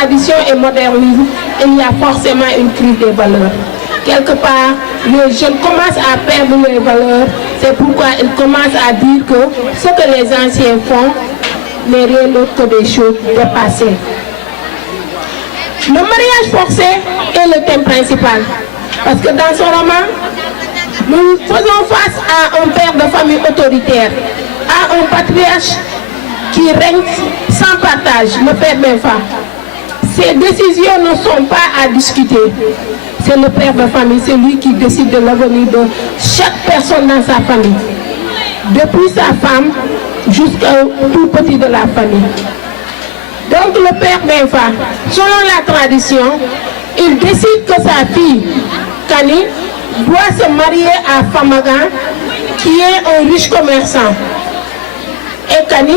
tradition et modernisme, il y a forcément une crise des valeurs. Quelque part, les jeunes commencent à perdre les valeurs. C'est pourquoi ils commencent à dire que ce que les anciens font n'est rien d'autre que des choses dépassées. Le mariage forcé est le thème principal. Parce que dans ce roman, nous faisons face à un père de famille autoritaire, à un patriarche qui règne sans partage, le père Benfa. Ces décisions ne sont pas à discuter. C'est le père de famille, c'est lui qui décide de l'avenir de chaque personne dans sa famille. Depuis sa femme jusqu'au tout petit de la famille. Donc le père Benfa, selon la tradition, il décide que sa fille, Kani, doit se marier à Famagan, qui est un riche commerçant. Et Kani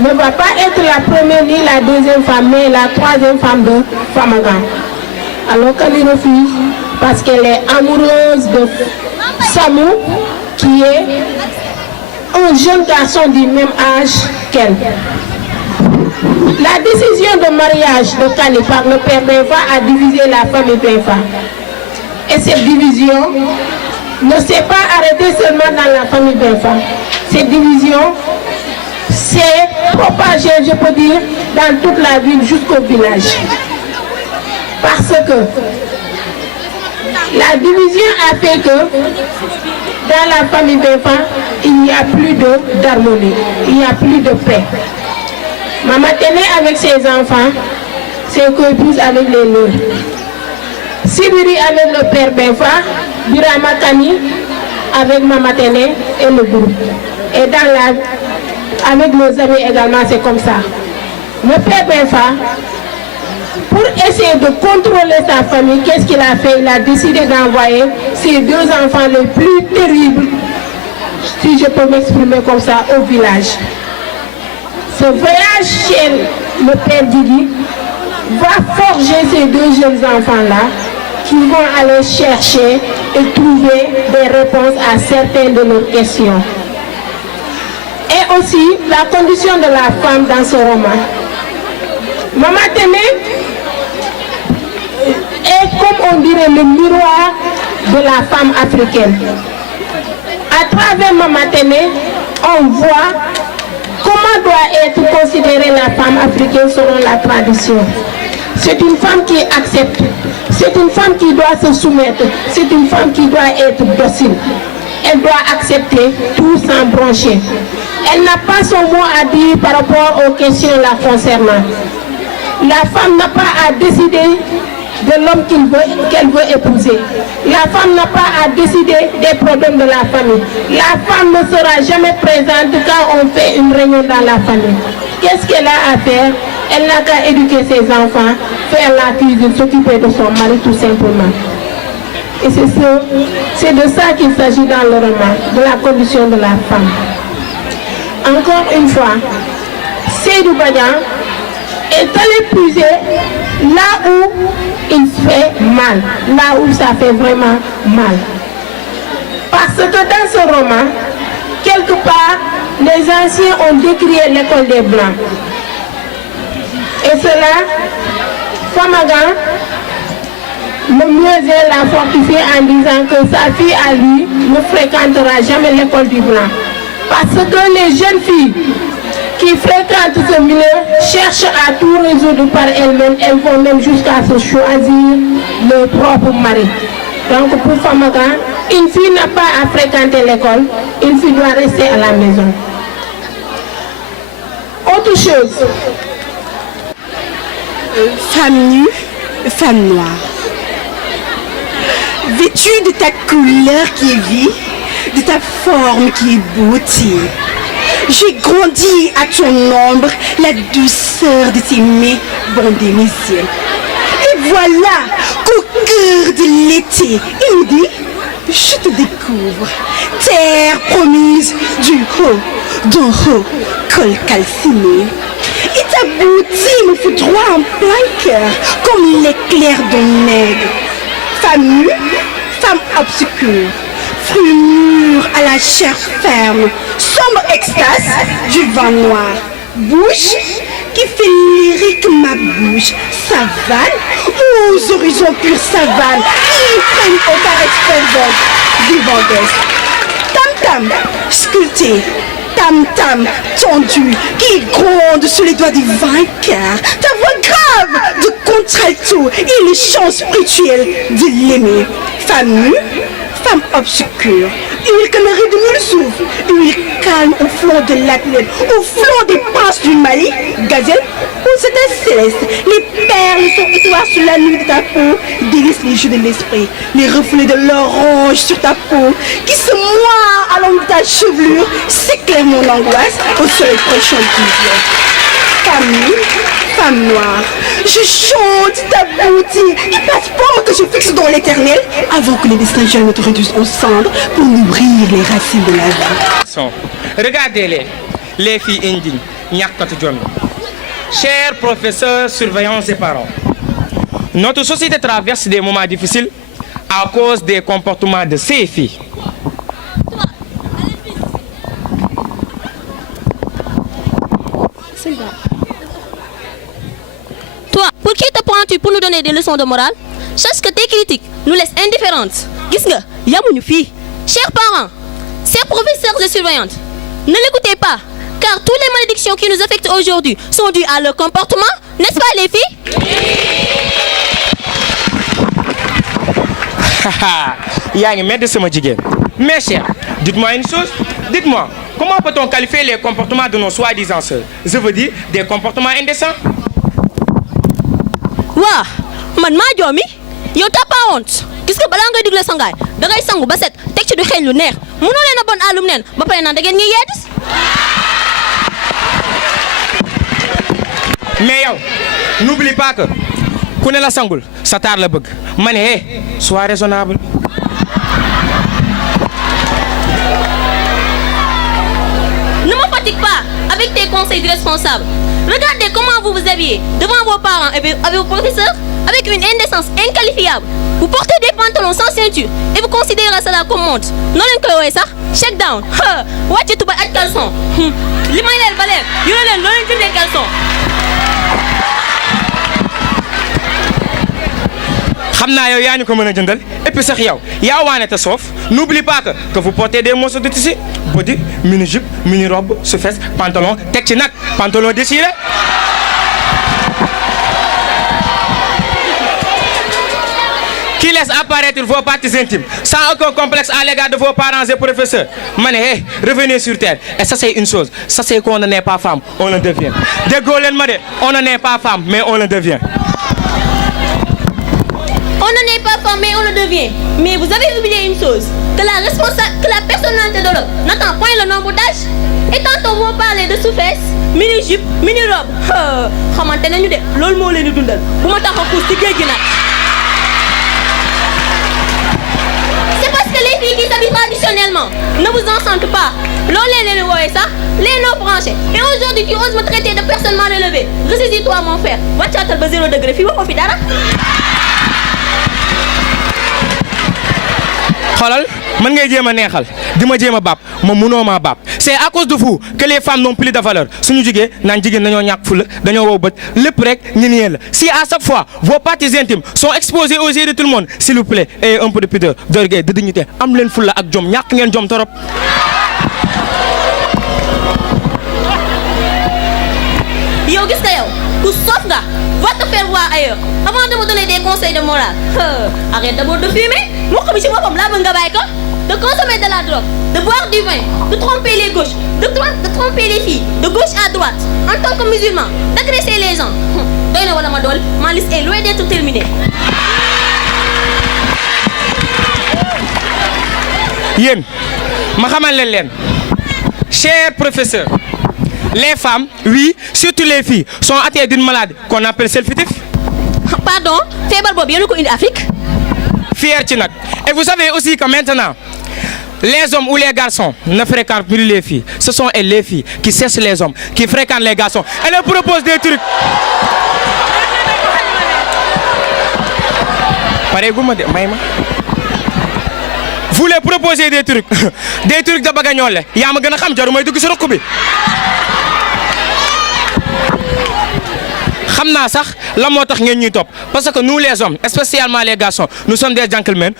ne va pas être la première ni la deuxième femme, mais la troisième femme de Famagan. Alors Kani refuse parce qu'elle est amoureuse de Samou, qui est un jeune garçon du même âge qu'elle. La décision de mariage de Kani par le père Benfa a divisé la famille Benfa. Et cette division ne s'est pas arrêtée seulement dans la famille Benfa. Cette division s'est propagée, je peux dire, dans toute la ville jusqu'au village. Parce que la division a fait que dans la famille Benfa, il n'y a plus d'harmonie, il n'y a plus de paix. Maman Téné avec ses enfants, ses coépouses avec les leurs. Sibiri avec le père Benfa, Birama Kani avec Maman Téné et le groupe. Et avec nos amis également, c'est comme ça. Le père Benfa, pour essayer de contrôler sa famille, qu'est-ce qu'il a fait? Il a décidé d'envoyer ses deux enfants les plus terribles, si je peux m'exprimer comme ça, au village. Ce voyage chez le père Didi va forger ces deux jeunes enfants-là qui vont aller chercher et trouver des réponses à certaines de nos questions. Et aussi la condition de la femme dans ce roman. Maman Téné est, comme on dirait, le miroir de la femme africaine. À travers Maman Téné, on voit comment doit être considérée la femme africaine selon la tradition. C'est une femme qui accepte, c'est une femme qui doit se soumettre, c'est une femme qui doit être docile. Elle doit accepter tout sans broncher. Elle n'a pas son mot à dire par rapport aux questions la concernant. La femme n'a pas à décider de l'homme qu'elle veut épouser. La femme n'a pas à décider des problèmes de la famille. La femme ne sera jamais présente quand on fait une réunion dans la famille. Qu'est-ce qu'elle a à faire? Elle n'a qu'à éduquer ses enfants, faire la cuisine, s'occuper de son mari tout simplement. Et c'est de ça qu'il s'agit dans le roman, de la condition de la femme. Encore une fois, Seydou Badian est allé puiser là où il fait mal, là où ça fait vraiment mal. Parce que dans ce roman, quelque part, les anciens ont décrié l'école des Blancs. Et cela, Famagan, le mieux l'a fortifié en disant que sa fille à lui ne fréquentera jamais l'école du Blanc. Parce que les jeunes filles qui fréquentent ce milieu cherchent à tout résoudre par elles-mêmes. Elles vont même jusqu'à se choisir leur propre mari. Donc pour Famagan, une fille n'a pas à fréquenter l'école, une fille doit rester à la maison. Autre chose. Femme nue, femme noire. Vêtue de ta couleur qui est vie, de ta forme qui est beauté. J'ai grandi à ton ombre, la douceur de tes mains bondées mes yeux. Et voilà qu'au cœur de l'été, il me dit, je te découvre, terre promise du haut, d'un haut col calciné. Et ta beauté me foudroie en plein cœur, comme l'éclair d'un aigle. Femme nue, femme obscure, fruit mûr à la chair ferme, sombre extase du vent noir, bouche qui fait lyrique ma bouche. Savane, aux horizons pure savane, qui prennent au carré fervent, vivantesse. Tam-tam, sculpté, tam-tam, tendu, qui gronde sous les doigts du vainqueur. Ta voix grave de contralto et les chants spirituels de l'aimer. Femme nue, femme obscure, huile canarée de nul souffle, huile calme au flanc de l'athlète, au flanc des princes du Mali, gazelle ou c'était céleste. Les perles sont étoiles sur la nuit de ta peau, délice les jeux de l'esprit, les reflets de l'orange sur ta peau, qui se moire à l'ombre de ta chevelure, s'éclaire mon angoisse au soleil prochain d'hiver. Femme nue, femme noire, je chante ta beauté qui passe pas que je fixe dans l'éternel avant que les destins jeunes ne te réduisent en cendres pour nourrir les racines de la vie. Regardez-les, les filles indignes, ñàkkatu jom. Chers professeurs, surveillants et parents, notre société traverse des moments difficiles à cause des comportements de ces filles. Toi, pour qui te prends-tu pour nous donner des leçons de morale? Sache que tes critiques nous laissent indifférentes. Gis nga, yamuñu fii. Chers parents, chers professeurs et surveillantes, ne l'écoutez pas, car toutes les malédictions qui nous affectent aujourd'hui sont dues à leur comportement, n'est-ce pas les filles? Yaa ngi medd sama jigéen. Mes chers, dites-moi une chose. Dites-moi, comment peut-on qualifier les comportements de nos soi-disant sœurs? Je veux dire, des comportements indécents. Waa man maa joomi yow t'as pas honte gis nga balaa ngay digle sangaay da ngay sangu ba set teg ci du xeeñ lu neex mënoo leen a bon àllum neen ba pare naan da ngeen ñuy yeedis. Mais yow, n'oublie pas que ku ne la sangul sa taar la bëgg. Ma ne sois raisonnable. Ne me fatigue pas avec tes conseils irresponsables. Regardez comment vous vous habillez devant vos parents et avec vos professeurs avec une indécence inqualifiable. Vous portez des pantalons sans ceinture et vous considérez cela comme honte. Non leen koy woowee sax check down wàcce tuba ak caleçon li may leen ba leen yore leen loo leen jëndee caleçon. Xam naa yow yaa ñu ko mën a jëndal et puis sax yow yaa waane te soof. N'oublie pas que vous portez des morceaux de tissu, body, mini-jupe, mini-robe, sous-fesse, pantalon, teg ci nag pantalon déchiré. Qui laisse apparaître vos parties intimes sans aucun complexe à l'égard de vos parents et professeurs. Ma ne revenez sur terre. Et ça c'est une chose, ça c'est qu'on n'est pas femme, on le devient. Déggoo leen ma de, on n'est pas femme, mais on le devient. On ne n'est pas femme, mais on le devient. Mais vous avez oublié une chose, que la personnalité de l'homme n'attend point le nombre d'âge. Et tantôt vous parlez de sous-fesse, mini-jupe, mini-robe. Xamante nañu de loolu moo leen di dundal bu ma tax a xuus ci géej gi nag. C'est parce que les filles qui s'habillent traditionnellement ne vous enchantent pas. Loolu leen wooyee sax les non branchés. Et aujourd'hui tu oses me traiter de personne mal élevée. Ressaisis-toi mon frère. Wàccaatal ba 0 degré fii waxoo fi dara. Xoolal man ngay jéem a neexal di ma jéem a baab ma munoo maa baab. C'est à cause de vous que les femmes n'ont plus de valeur suñu jigee naan jigéen dañoo ñàkk fulla dañoo wow bët lépp rek ñun yéen la. Si à chaque fois vos parties intimes sont exposées aux yeux de tout le monde, s'il vous plaît ayez un peu de pudeur, d'orgueil, de dignité, am leen fulla ak jom ñàkk ngeen jom torop. Yow gis nga yow ku soof nga va te faire voir ailleurs avant de me donner des conseils de morale. Arrête d'abord de fumer wax bi ci boppam laa bëgg nga bàyyi ko, de consommer de la drogue, de boire du vin, de tromper les gauches, de tromper les filles de gauche à droite en tant que musulman, d'agresser les gens. Doy na wala ma dool, ma liste est loin d'être terminée. Yéen ma xamal leen chers professeurs, les femmes, oui, surtout les filles, sont atteintes d'une maladie qu'on appelle self-tif. Pardon, feebar boobu yéen a ko indi Afrique. Fier ci nag. Et vous savez aussi que maintenant, les hommes ou les garçons ne fréquentent plus les filles. Ce sont les filles qui cessent les hommes, qui fréquentent les garçons. Elles leur proposent des trucs. Pareeguma de may ma. Vous les proposez des trucs de bagagnole. Yaa ma gën a xam jaru may dugg ci ruq bi. xam naa sax la moo tax ngeen ñuy topp parce que nous les hommes spécialement les garçons nous sommes des gentlemen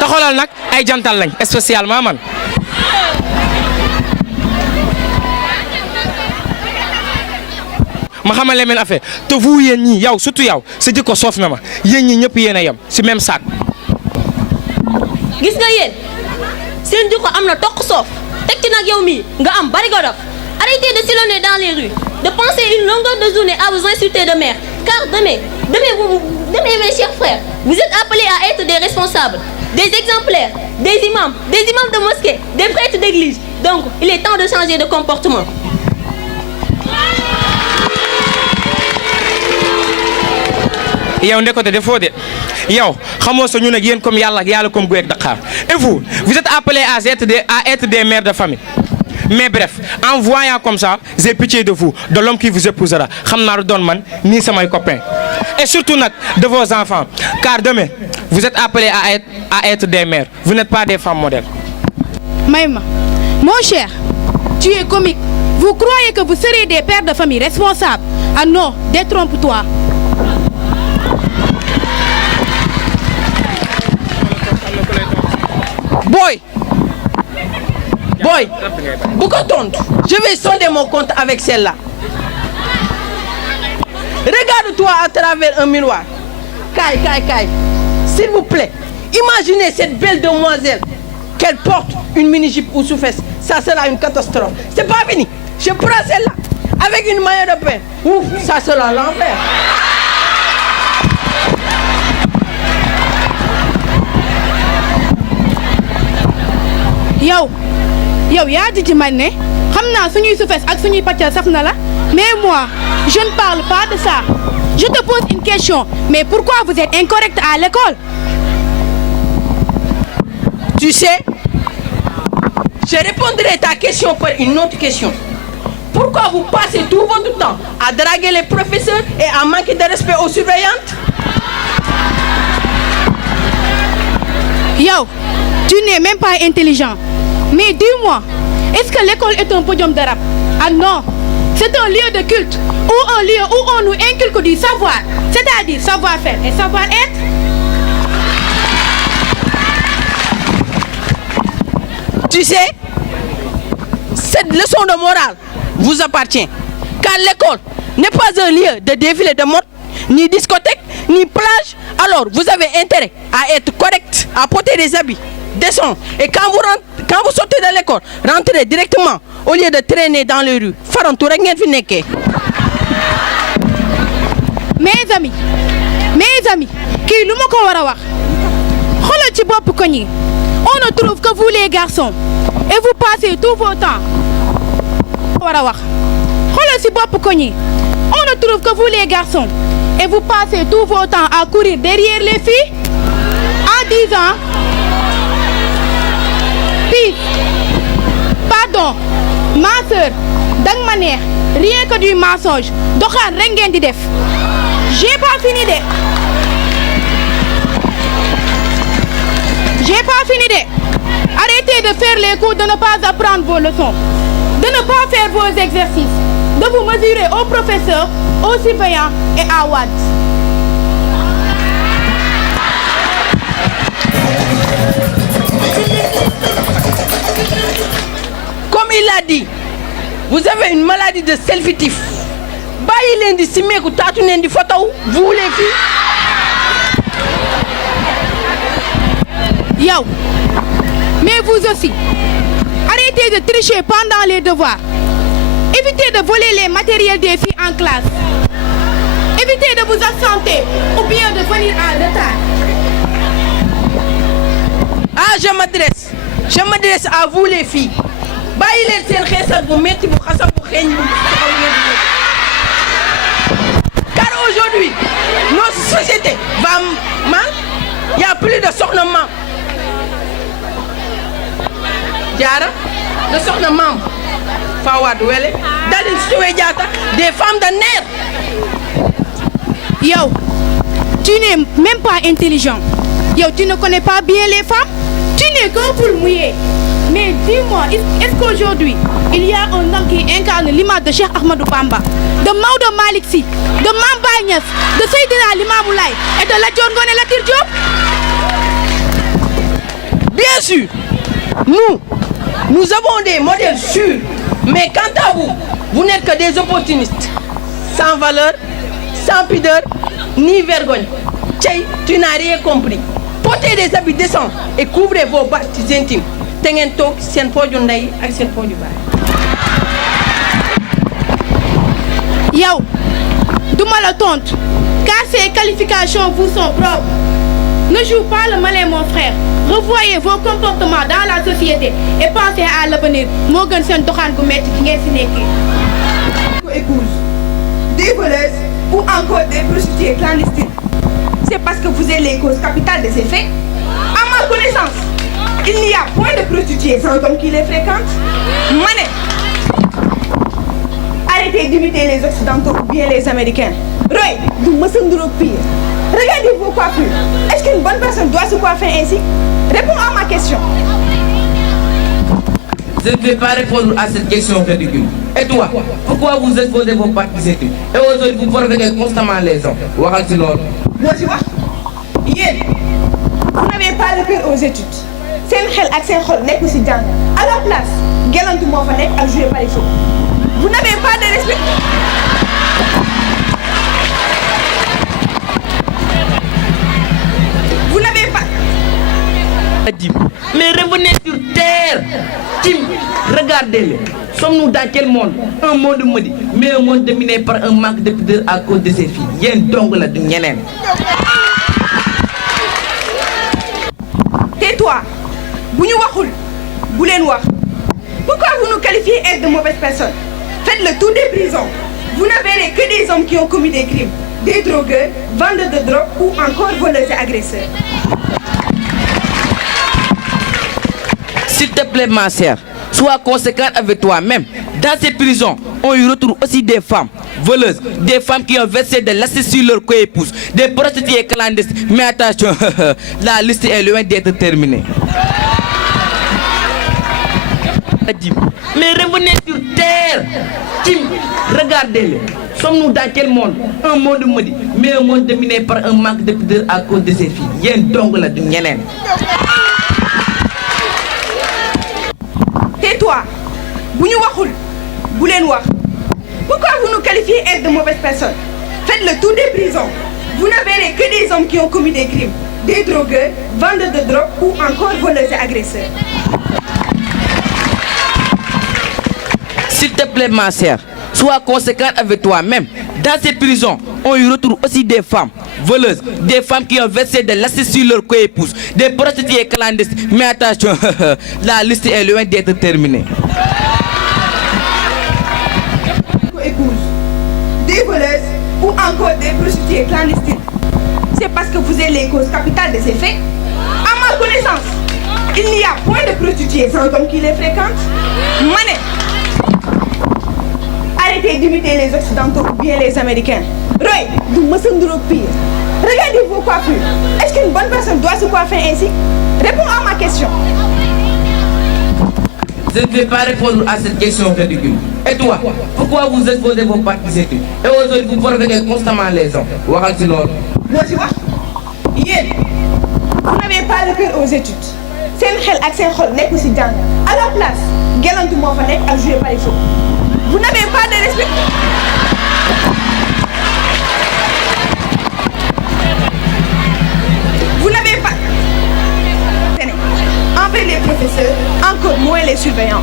te xoolal nag ay jantal lañ spécialement man. ma xamal leen affaire te vous yéen ñii yow surtout yow sa jikko soof na ma yéen ñi ñëpp yéen a yem si même sac. gis nga yéen seen jikko am na toq soof teg ci nag yow mii nga am barigo dof. Arrêtez de sillonner dans les rues, de passer une longueur de journée à vous insulter de mère. Car demain, mes chers frères, vous êtes appelés à être des responsables, des exemplaires, des imams de mosquée, des prêtres d'église. Donc, il est temps de changer de comportement. yow ndekote defoo de yow xamoo sa ñun ak yéen comme yàlla comme Guy ak Dakar. Et vous êtes appelés à être des mères de famille. Mais bref, en voyant comme ça, j'ai pitié de vous, de l'homme qui vous épousera. xam naa du doon man ni samay copains. Et surtout nag de vos enfants. Car demain, vous êtes appelés à être des mères. Vous n'êtes pas des femmes modèles. Maïma, mon cher, tu es comique. Vous croyez que vous serez des pères de famille responsables? Ah non, détrompe-toi. Boy, beaucoup tonte. Je vais sonder mon compte avec celle-là. Regarde-toi à travers un miroir. Kai. S'il vous plaît, imaginez cette belle demoiselle qu'elle porte une mini-jupe ou sous-fesse. Ça sera une catastrophe. C'est pas fini. Je prends celle-là avec une maillot de bain. Ouf, ça sera l'enfer. yow yaa di ci man ne xam naa suñuy sufes ak suñuy pàccal saf na la mais moi je ne parle pas de ça. Je te pose une question, mais pourquoi vous êtes incorrect à l'école? Tu sais, je répondrai à ta question par une autre question. Pourquoi vous passez tout votre temps à draguer les professeurs et à manquer de respect aux surveillantes? Yo, tu n'es même pas intelligent. Mais dis-moi, est-ce que l'école est un podium de rap? Ah non, c'est un lieu de culte ou un lieu où on nous inculque du savoir, c'est-à-dire savoir-faire et savoir-être. Tu sais, cette leçon de morale vous appartient, car l'école n'est pas un lieu de défilé de mode, ni discothèque, ni plage. Alors, vous avez intérêt à être correct, à porter des habits décents. Et quand vous sortez de l'école, rentrez directement au lieu de traîner dans les rues. Mes amis, qui lu ma ko war a wax xoolal ci bopp koñ yi on ne trouve que vous les garçons et vous passez tout votre temps war a wax xoolal ci bopp koñ yi on ne trouve que vous les garçons et vous passez tout votre temps à courir derrière les filles en disant puis pardon ma sœur dang ma neex rien que du mensonge doxaan rek ngeen di def. J'ai pas fini de. Arrêtez de faire les cours, de ne pas apprendre vos leçons, de ne pas faire vos exercices, de vous mesurer aux professeurs, aux surveillants et à Wad. Comme il l'a dit, vous avez une maladie de self-tif. Bàyyi leen di simeeku taatu leen di photo vous les filles. Yow, mais vous aussi, arrêtez de tricher pendant les devoirs. Évitez de voler les matériels des filles en classe. Évitez de vous absenter ou bien de venir en retard. Ah, je m'adresse à vous les filles. Bàyyi leen seen xeesal bu metti bu xasam bu xeeñ bu aujourd'hui, notre société va mal. Il n'y a plus de sornement. Diara, de sornement. Fawad Wele, Daline Soué Diata, des femmes de nerfs. Yo, tu n'es même pas intelligent. Yo, tu ne connais pas bien les femmes. Tu n'es qu'un poule mouillé. Mais Mais dis-moi, est-ce qu'aujourd'hui, il y a un homme qui incarne l'image de Cheikh Ahmadou Bamba, de Maodo Malick Sy, de Mame Baye Niass, de Seydina Limamou Laye et de Lat Dior Ngoné Latyr Diop? Bien sûr, nous avons des modèles sûrs, mais quant à vous, vous n'êtes que des opportunistes, sans valeur, sans pudeur, ni vergogne. Tchèy, tu n'as rien compris. Portez des habits décents et couvrez vos parties intimes. Tengen tok sen poju ndey ak sen poju baay. Yow, duma la tontu, car ces qualifications vous sont propres. Ne joue pas le malin, mon frère. Revoyez vos comportements dans la société et pensez à l'avenir. Moo gën seen doxaan gu metti gi ngeen fi nekkee. Épouse, des voleuses ou encore des prostituées clandestines. C'est parce que vous êtes les causes capitales de ces faits. À ma connaissance, il n'y a point de prostituées sans homme qui les fréquente. Mané, arrêtez d'imiter les Occidentaux ou bien les Américains. Roy, du Massandro pire. Regardez vos coiffures. Est-ce qu'une bonne personne doit se coiffer ainsi? Réponds à ma question. Je ne vais pas répondre à cette question ridicule. Et toi, pourquoi vous exposez vos parties intimes? Et aujourd'hui, vous provoquez constamment les gens. Waxal ci loolu. Loo ci wax yéen vous n'avez pas le cœur aux études. Seen xel ak seen xol nekk ci jàng. À la place gelantu moo fa nekk ak jouer par les feux. Vous n'avez pas de respect. Vous n'avez pas. Mais revenez sur terre. Tim, regardez-le. Sommes-nous dans quel monde? Un monde maudit, mais un monde dominé par un manque de pudeur à cause de ces filles. Yéen dong la du ñeneen. Tais-toi. Bu ñu waxul bu leen wax. Pourquoi vous nous qualifiez être de mauvaises personnes? Faites le tour des prisons. Vous ne verrez que des hommes qui ont commis des crimes, des drogueurs, vendeurs de drogue ou encore voleurs et agresseurs. S'il te plaît, ma sœur, sois conséquente avec toi-même. Dans ces prisons, on y retrouve aussi des femmes voleuses, des femmes qui ont versé de l'acide sur leur coépouse, des prostituées clandestines. Mais attention, la liste est loin d'être terminée. Mais revenez sur terre. Tim, regardez-le. Sommes-nous dans quel monde? Un monde maudit, mais un monde dominé par un manque de pudeur à cause de ces filles. Yéen dong la du ñeneen. Tais-toi. Bu ñu waxul bu leen wax. Pourquoi vous nous qualifiez être de mauvaises personnes? Faites le tour des prisons. Vous ne verrez que des hommes qui ont commis des crimes, des drogueurs, vendeurs de drogue ou encore voleurs et agresseurs. S'il te plaît, ma sœur, sois conséquente avec toi-même. Dans ces prisons, on y retrouve aussi des femmes voleuses, des femmes qui ont versé de l'acide sur leur coépouse, des prostituées clandestines. Mais attention, la liste est loin d'être terminée. Épouse, des voleuses ou encore des prostituées clandestines. C'est parce que vous êtes les causes capitales de ces faits. À ma connaissance, il n'y a point de prostituées sans homme qui les fréquente. Mané, arrêtez d'imiter les Occidentaux ou bien les Américains. Roy, du Massandro pire. Regardez vos coiffures. Est-ce qu'une bonne personne doit se coiffer ainsi? Réponds à ma question. Je ne vais pas répondre à cette question ridicule. Et toi, pourquoi vous exposez vos parties intimes? Et aujourd'hui, vous provoquez constamment les gens. Waxal ci loolu. Loo ci wax yéen vous n'avez pas le cœur aux études. Seen xel ak seen xol nekk ci jàng. À la place gelantu moo fa nekk ak jouer par les feux. Vous n'avez pas de respect. Vous n'avez pas envers les professeurs, encore moins les surveillants.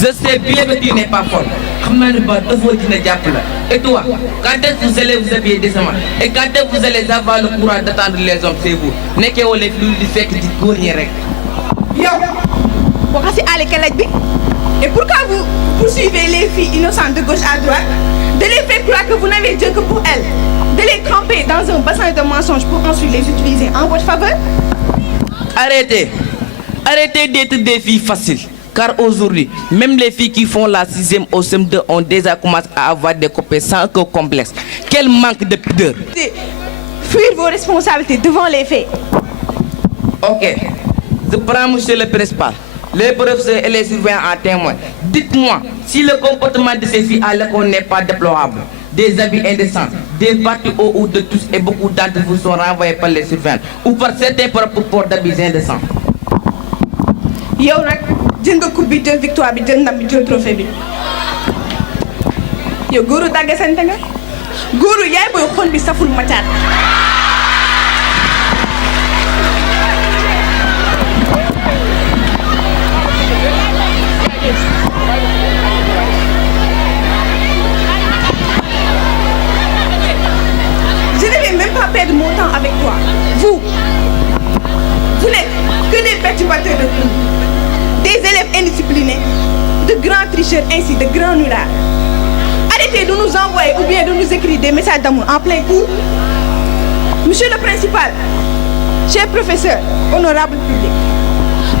Je sais bien que tu n'es pas folle. Xam naa ne ba dafoo dina jàpp la. Et toi, quand est-ce que vous allez vous habiller décemment? Et quand est-ce que vous allez avoir le courage d'attendre les hommes chez vous? Nekkee woo leen fi lu di fekk di góor ñi rek. Yow waxa ci àll kalaj bi. Et pourquoi vous poursuivez les filles innocentes de gauche à droite, de les faire croire que vous n'avez Dieu que pour elles, de les tremper dans un bassin de mensonges pour ensuite les utiliser en votre faveur? Arrêtez. Arrêtez d'être des filles faciles. Car aujourd'hui, même les filles qui font la 6e au CM2 ont déjà commencé à avoir des copains sans aucun complexe. Quel manque de pudeur. Fuir vos responsabilités devant les faits. Ok. Je prends monsieur le principal, les professeurs et les surveillants en témoin. Dites-moi si le comportement de ces filles à l'école n'est pas déplorable. Des habits indécents, des parties au haut de tous et beaucoup d'entre vous sont renvoyés par les surveillants ou par certains propres port d'habits indécents. yow nag jël nga coupe bi jël victoire bi jël ndam bi jël trophée bi yow góoru dagge sante nga góoru yaay booy xol bi saful macaat je ne vais même pas perdre mon temps avec toi. Vous n'êtes que des perturbateurs de cours, des élèves indisciplinés, de grands tricheurs ainsi de grands nullards. Arrêtez de nous envoyer ou bien de nous écrire des messages d'amour en plein cours. Monsieur le principal, cher professeur, honorable public,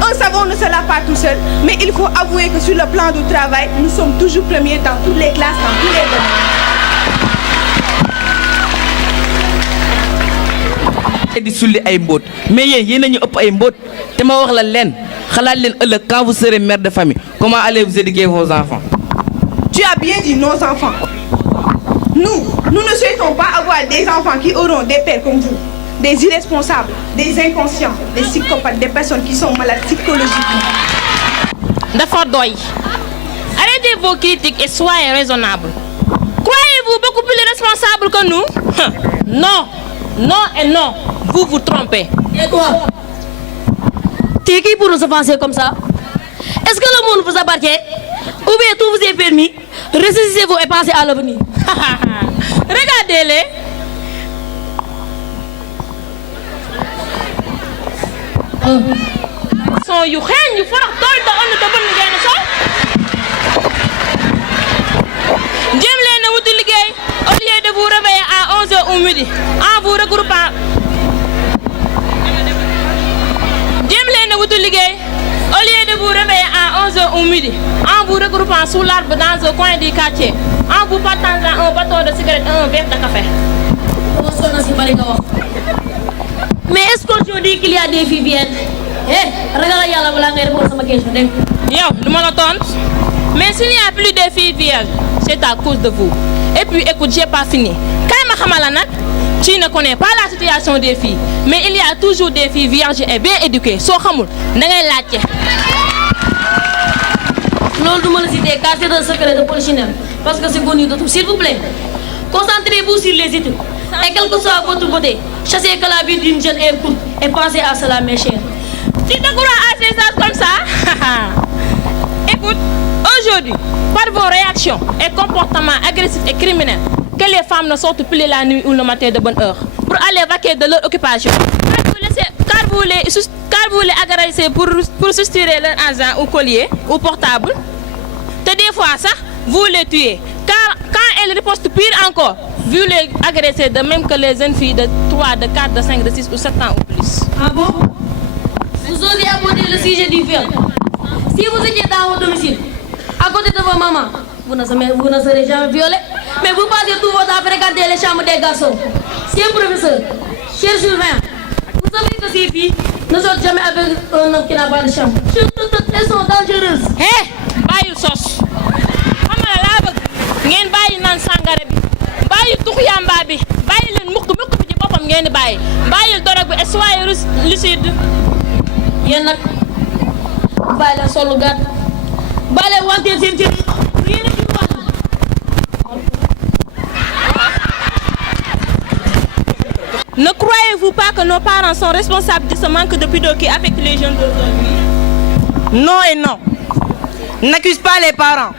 un savon ne se lave pas tout seul, mais il faut avouer que sur le plan du travail, nous sommes toujours premiers dans toutes les classes, dans tous les domaines. di sulli ay mbóot mais yéen a ñu ëpp ay mbóot te ma wax la leen xalaat leen ëllëg quand vous serez mère de famille comment allez-vous éduquer vos enfants. Tu as bien dit nos enfants. Nous ne souhaitons pas avoir des enfants qui auront des pères comme vous, des irresponsables, des inconscients, des psychopathes, des personnes qui sont malades psychologiquement. Dafa doy. Arrêtez vos critiques et soyez raisonnables. Croyez-vous beaucoup plus responsables que nous? Non, non et non. Vous vous trompez. Et quoi? T'es qui pour nous offenser comme ça? Est-ce que le monde vous appartient? Ou bien tout vous est permis? Ressaisissez-vous et pensez à l'avenir. Regardez-les. Son yu xeeñ yu farax doy da on da bën ngeen so. Jéem leen a wuti liggéey au lieu de vous réveiller à 11h ou midi en vous regroupant. Jéem leen a wuti liggéey au lieu de vous réveiller à 11h ou midi en vous regroupant sous l'arbre dans un coin du quartier en vous partageant un bâton de cigarette et un verre de café. Mais est-ce qu'aujourd'hui qu'il y a des filles vierges? Regarde yàlla balaa ngay répondre sama question dégg nga. Yow du ma la tontu. Mais s'il n'y a plus de filles vierges, c'est à cause de vous. Et puis écoute, j'ai pas fini. Kay ma xamal la nag, tu ne connais pas la situation des filles, mais il y a toujours des filles vierges et bien éduquées. Soo xamul da ngay laajte. loolu du ma la citer car c'est un secret de polichinelle parce que c'est connu de tous. S'il vous plaît, concentrez-vous sur les études. Et quelle que soit votre beauté, chassez que la vie d'une jeune est courte et pensez à cela mes chers. Tu te crois à ces choses comme ça? Écoute, aujourd'hui, par vos réactions et comportements agressifs et criminels, que les femmes ne sortent plus la nuit ou le matin de bonne heure pour aller vaquer de leur occupation. Car vous les agressez pour soutirer leur argent ou collier ou portable. Et des fois ça, vous les tuez. Car quand elles ripostent pire encore, vous les agressez de même que les jeunes filles de 3, de 4, de 5, de 6 ou 7 ans ou plus. Ah bon? Vous osez aborder le sujet du viol. Si vous étiez dans votre domicile, à côté de vos mamans, vous ne serez jamais violé. Mais vous passez tout votre temps à fréquenter les chambres des garçons. Chers professeurs, chers surveillants, vous savez que ces filles ne sortent jamais avec un homme qui n'a pas de chambre. Surtout, elles sont dangereuses. Hé, bàyyil sos. Xam nga laa bëgg ngeen bàyyi naan sàngara bi, bàyyi tux yamba bi, bàyyi leen mukk bi ci boppam ngeen di bàyyi. Bàyyil dorog bi et soyez lucide. Yéen nag bàyyi leen solu gàtt, bàyyi leen wanteel seen cër yi yéen a ci wax. Ne croyez-vous pas que nos parents sont responsables de ce manque de pudeur qui affecte les jeunes d'aujourd'hui? Non et non. N'accuse pas les parents.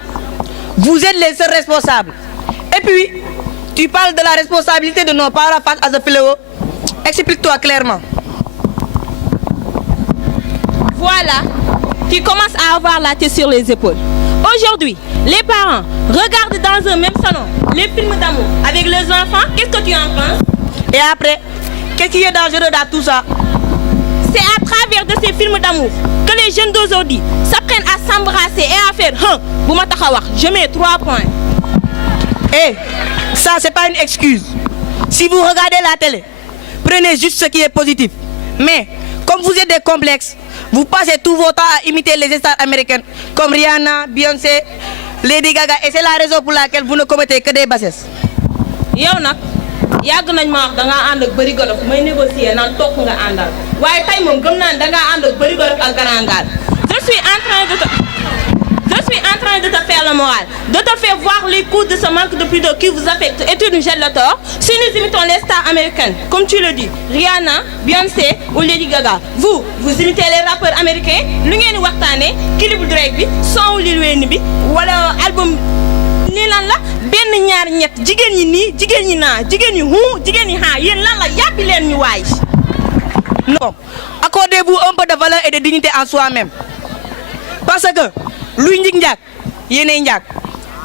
Vous êtes les seuls responsables. Et puis, tu parles de la responsabilité de nos parents face à ce fléau. Explique-toi clairement. Voilà, tu commences à avoir la tête sur les épaules. Aujourd'hui, les parents regardent dans un même salon les films d'amour avec leurs enfants. Qu'est-ce que tu en penses? Et après, qu'est-ce qui est dangereux dans tout ça? C'est à travers de ces films d'amour que les jeunes d'aujourd'hui s'apprennent à s'embrasser et à faire je mets 3 points. Eh, ça c'est pas une excuse. Si vous regardez la télé, prenez juste ce qui est positif. Mais, comme vous êtes des complexes, vous passez tout votre temps à imiter les stars américaines comme Rihanna, Beyoncé, Lady Gaga, et c'est la raison pour laquelle vous ne commettez que des bassesses. yow nag yàgg nañ ma wax da ngaa ànd ak bëri golof may négocier naan toog nga àndal waaye tey moom gëm naa ne da ngaa ànd ak bëri golof ak garangaal je suis en train de te faire le moral, de te faire voir les coûts de ce manque de pudeur qui vous affecte et tu nous jettes le tort. Si nous imitons les stars américaines, comme tu le dis, Rihanna, Beyoncé ou Lady Gaga, vous imitez les rappeurs américains, lu ngeen di waxtaane clip Drake bi, son Lil Wayne bi, wala album lii lan la benn ñaar ñett jigéen ñi nii jigéen ñi naa jigéen ñi jigéen ñi haa yéen lan la yàbbi leen ñu waay. Non, accordez-vous un peu de valeur et de dignité en soi-même. Parce que luy njig njaag yéenay njaag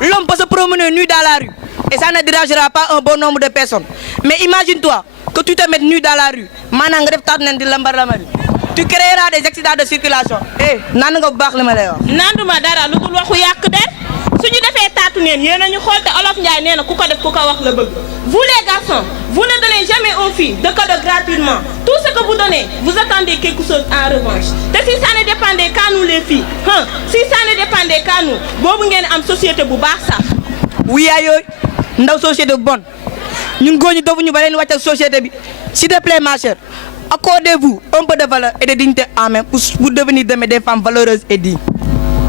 l'homme peut se promener nu dans la rue et ça ne dérangera pas un bon nombre de personnes. Mais imagine-toi que tu te mettes nu dans la rue maanaam nga def taatu nen di lambar lamari tu créeras des accidents de circulation. naan nga bu baax li ma lay wax. nanduma dara lu dul waxu yàq der suñu defee taatu neen yéen a ñu xool te Olof Njaay nee na ku ko def ku ko wax la bëgg. Vous les garçons, vous ne donnez jamais aux filles de cadeaux gratuitement. Tout ce que vous donnez, vous attendez quelque chose en revanche. Et si ça ne dépendait qu'à nous les filles, si ça ne dépendait qu'à nous, boobu ngeen am société bu baax sax. oui yooyu ndaw société bu bonne ñun góor ñi doobuñu ba leen wàcc ak société bi s'il te plaît ma chère accordez-vous un peu de valeur et de dignité en même pour devenir demain des femmes valeureuses et dignes.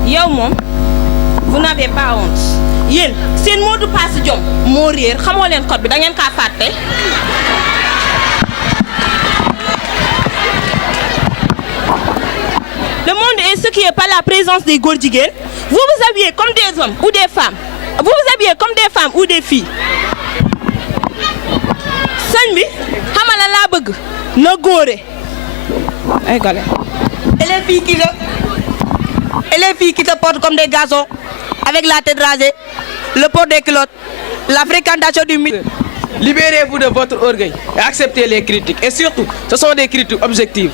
yow moom vous n'avez pas honte yéen seen mot de passe jom moo réer xamoo leen code bi da ngeen kaa fàtte. Le monde est ce qui est par la présence des góor jigéen. Vous vous habillez comme des hommes ou des femmes. Vous vous habillez comme des femmes ou des filles. sëñ bi xamala laa bëgg na góore. ay gale. Et les filles qui se portent comme des garçons avec la tête rasée, le port des culottes, la fréquentation du mythe. Libérez-vous de votre orgueil et acceptez les critiques. Et surtout, ce sont des critiques objectives.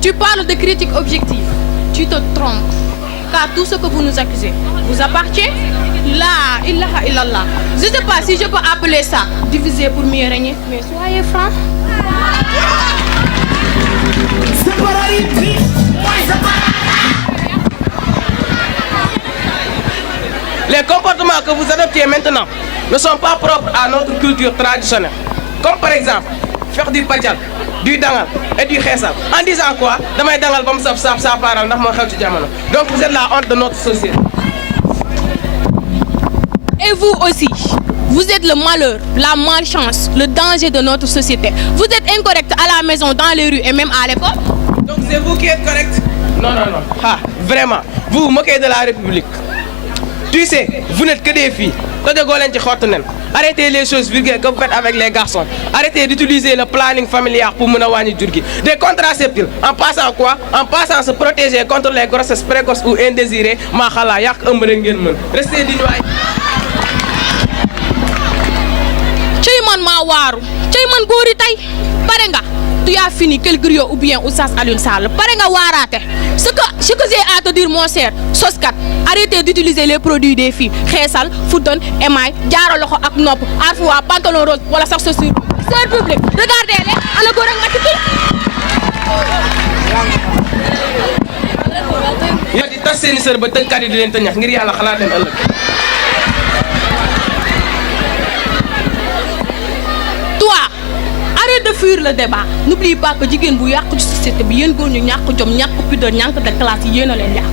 Tu parles de critiques objectives. Tu te trompes. Car tout ce que vous nous accusez vous appartient. La ilaha illallah. Je ne sais pas si je peux appeler ça diviser pour mieux régner. Mais soyez francs. Les comportements que vous adoptez maintenant ne sont pas propres à notre culture traditionnelle. Comme par exemple, faire du pajal, du dangal et du xeesal. En disant quoi? Damay dangal ba mu saf saf saafaral ndax moo xew ci jamono. Donc vous êtes la honte de notre société. Et vous aussi, vous êtes le malheur, la malchance, le danger de notre société. Vous êtes incorrect à la maison, dans les rues et même à l'école. Donc c'est vous qui êtes correct? Non. Ah, vraiment, vous vous moquez de la République. Tu sais, vous n'êtes que des filles. Arrêtez les choses vulgaires que vous faites avec les garçons. Arrêtez d'utiliser le planning familial pour Mounawani Turki. Des contraceptifs. En passant quoi? En passant à se protéger contre les grossesses précoces ou indésirées. Restez dignes. Ceyman ma waaru ceyman góori tey pare nga tu as fini quel griot ou bien Oustaz Alioune Sall pare nga waaraate ce que j'ai à te dire mon cher soskat arrêtez d'utiliser les produits des filles xeesal fuddën émail jaaro loxo ak nopp arfuwa pantalon rose wala sax chaussure sœur public regardez-les ana góor ak nga ci yow di tas seeni sër ba tëjkat yi di leen tëñax ngir yàlla xalaat leen ëllëg. Arrête de fuir le débat. N'oublie pas que jigéen bu yàqu ci société bi yéen góor ñu ñàkk jom ñàkk pudeur ñàkk de classe yi yéen a leen yàq.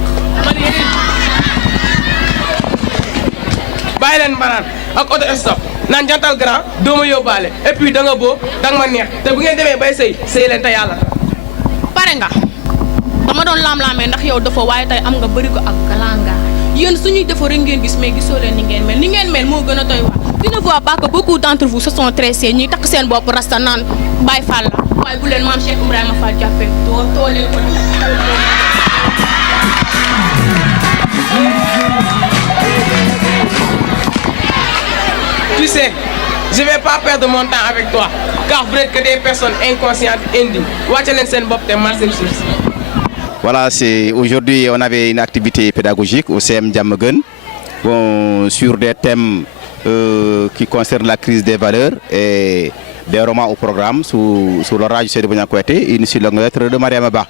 bàyyi leen mbaraan ak auto stop naan jantal grand doo ma yóbbaale et puis da nga boo da nga ma neex te bu ngeen demee bay sëy leen te yàlla. pare nga dama doon laam-laamee ndax yow dafa waaye tey am nga bëri ko ak kalanga yéen suñuy defar rek ngeen gis mais gisoo leen ni ngeen mel moo gën a doy waar. Tu ne vois pas que beaucoup d'entre vous se sont tressés ñuy takk seen bopp rasta naan Baye Fall la waaye bu leen maam Cheikh Ibrahima Fall jàppee too leen ko. Tu sais, je vais pas perdre mon temps avec toi car vous n'êtes que des personnes inconscientes indignes. Wàcce leen seen bopp te marché suuf si. Voilà, aujourd'hui on avait une activité pédagogique au CM Diamaguène sur des thèmes qui concerne la crise des valeurs et des romans au programme sous l'orage de Seydou Kouyaté, une sur longue lettre de Mariama Ba.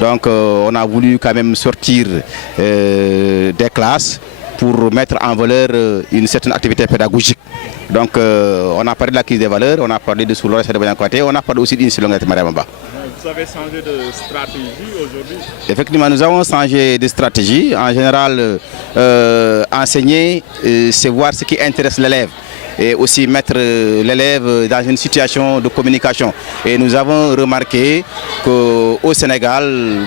Donc on a voulu quand même sortir des classes pour mettre en valeur une certaine activité pédagogique. Donc on a parlé de la crise des valeurs, on a parlé de sous l'orage de Seydou Kouyaté, on a parlé aussi d'une sur longue lettre de Mariama Ba. Vous avez changé de stratégie aujourd'hui? Effectivement, nous avons changé de stratégie. En général, enseigner, c'est voir ce qui intéresse l'élève et aussi mettre l'élève dans une situation de communication. Et nous avons remarqué qu'au Sénégal,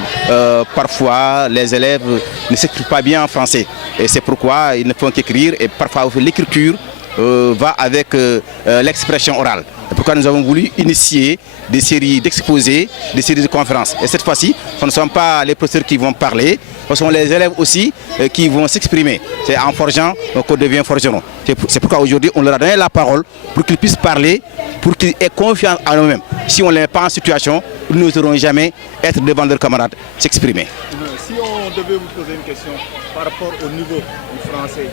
parfois, les élèves ne s'expriment pas bien en français. Et c'est pourquoi ils ne font qu'écrire et parfois l'écriture va avec l'expression orale. C'est pourquoi nous avons voulu initier des séries d'exposés, des séries de conférences. Et cette fois-ci, ce ne sont pas les professeurs qui vont parler, ce sont les élèves aussi qui vont s'exprimer. C'est en forgeant qu'on devient forgeron. C'est pourquoi aujourd'hui, on leur a donné la parole pour qu'ils puissent parler, pour qu'ils aient confiance en eux-mêmes. Si on ne les met pas en situation, ils n'oseront jamais être devant leurs camarades, s'exprimer. Si on devait vous poser une question par rapport au niveau du français,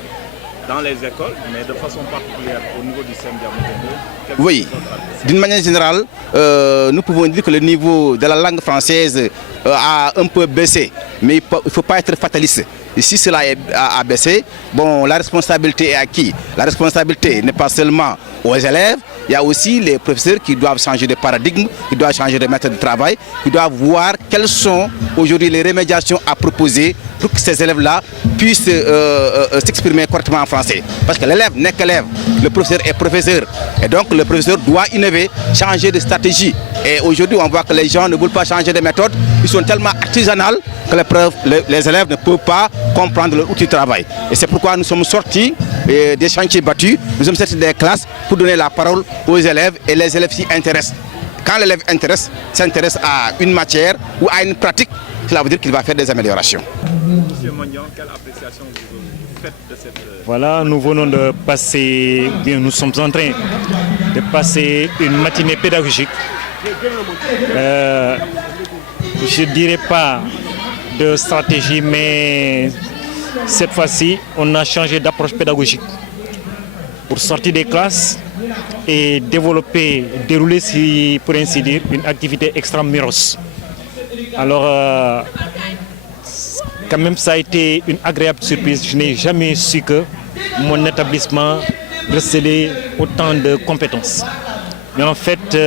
dans les écoles, mais de façon particulière au niveau du CEM Diamoundé. Oui, d'une manière générale, nous pouvons dire que le niveau de la langue française a un peu baissé, mais il ne faut pas être fataliste. Et si cela a baissé, bon, la responsabilité est à qui? La responsabilité n'est pas seulement aux élèves, il y a aussi les professeurs qui doivent changer de paradigme, qui doivent changer de méthode de travail, qui doivent voir quelles sont aujourd'hui les remédiations à proposer pour que ces élèves-là puissent s'exprimer correctement en français. Parce que l'élève n'est qu'élève, le professeur est professeur. Et donc le professeur doit innover, changer de stratégie. Et aujourd'hui, on voit que les gens ne veulent pas changer de méthode, ils sont tellement artisanales que les élèves ne peuvent pas comprendre leur outil de travail. Et c'est pourquoi nous sommes sortis des chantiers battus, nous sommes sortis des classes pour donner la parole aux élèves et les élèves s'y intéressent. Quand l'élève s'intéresse à une matière ou à une pratique, cela veut dire qu'il va faire des améliorations. Monsieur Magnan, quelle appréciation vous faites de cette... Voilà, nous venons de passer, bien, nous sommes en train de passer une matinée pédagogique. Je ne dirais pas de stratégie, mais cette fois-ci, on a changé d'approche pédagogique pour sortir des classes et développer, dérouler, si, pour ainsi dire, une activité extramuros. Alors, quand même, ça a été une agréable surprise. Je n'ai jamais su que mon établissement recélait autant de compétences. Mais en fait,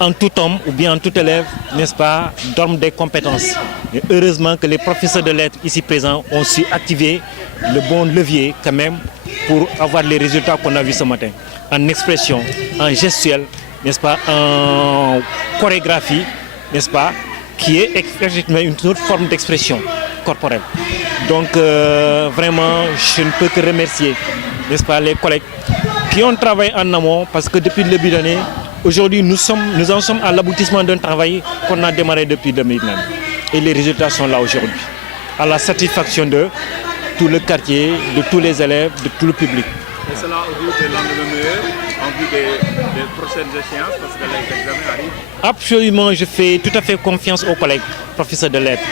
en tout homme ou bien en tout élève, n'est-ce pas, dorment des compétences. Et heureusement que les professeurs de lettres ici présents ont su activer le bon levier quand même pour avoir les résultats qu'on a vus ce matin. En expression, en gestuelle, n'est-ce pas, en chorégraphie, n'est-ce pas, qui est effectivement une autre forme d'expression corporelle. Donc vraiment, je ne peux que remercier, n'est-ce pas, les collègues qui ont travaillé en amont, parce que depuis le début de l'année, aujourd'hui, nous en sommes à l'aboutissement d'un travail qu'on a démarré depuis 2009. Et les résultats sont là aujourd'hui, à la satisfaction de tout le quartier, de tous les élèves, de tout le public. Et cela au bout des lendemains meilleurs, en vue des prochaines échéances, parce que les examens arrivent? Absolument, je fais tout à fait confiance aux collègues professeurs de lettres,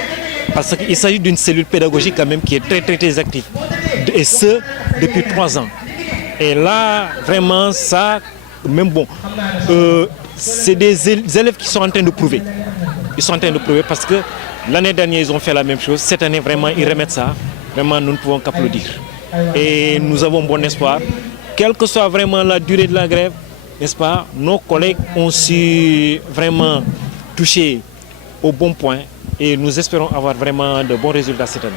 parce qu'il s'agit d'une cellule pédagogique quand même qui est très active, et ce, depuis 3 ans. Et là, vraiment, ça, même bon, c'est des élèves qui sont en train de prouver. Ils sont en train de prouver parce que l'année dernière, ils ont fait la même chose. Cette année, vraiment, ils remettent ça. Vraiment, nous ne pouvons qu'applaudir. Et nous avons bon espoir. Quelle que soit vraiment la durée de la grève, n'est-ce pas, nos collègues ont su vraiment toucher au bon point et nous espérons avoir vraiment de bons résultats cette année.